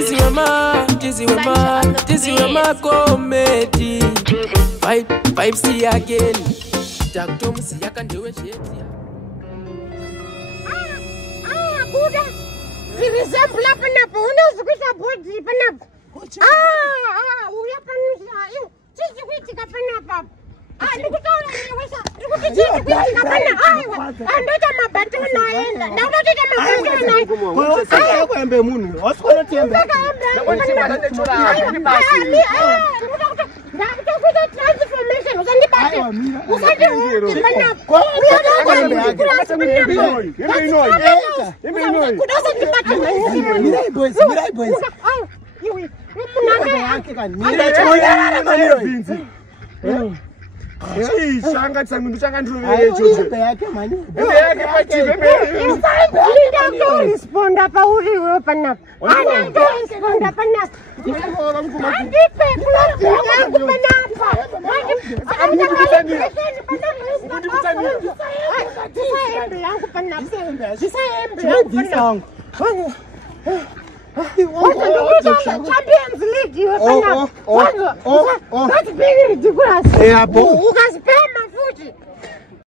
Dizzy Wema comedy. Vibe see again. Doctor Musi yakandewe sheti. Kuda. Resemble panapo. Unozukuta body panapo. Uya panusa. Yo, chichi kwitika panapo. Ndikutola niwesa. Ndikuti chichi kwitika panapo. Ndota mabato naenda. Ndota mabato naenda. Sasa kwembe munhu. Wasikona tembe. Shanga tsangu ndichanga ndivele chocho. Yake mani. Yake pachive. Responda pa uri ro panap. Ana responda panap. Andipe kula panapa. Champions League, you that's big ridiculous. Ukazipema futhi.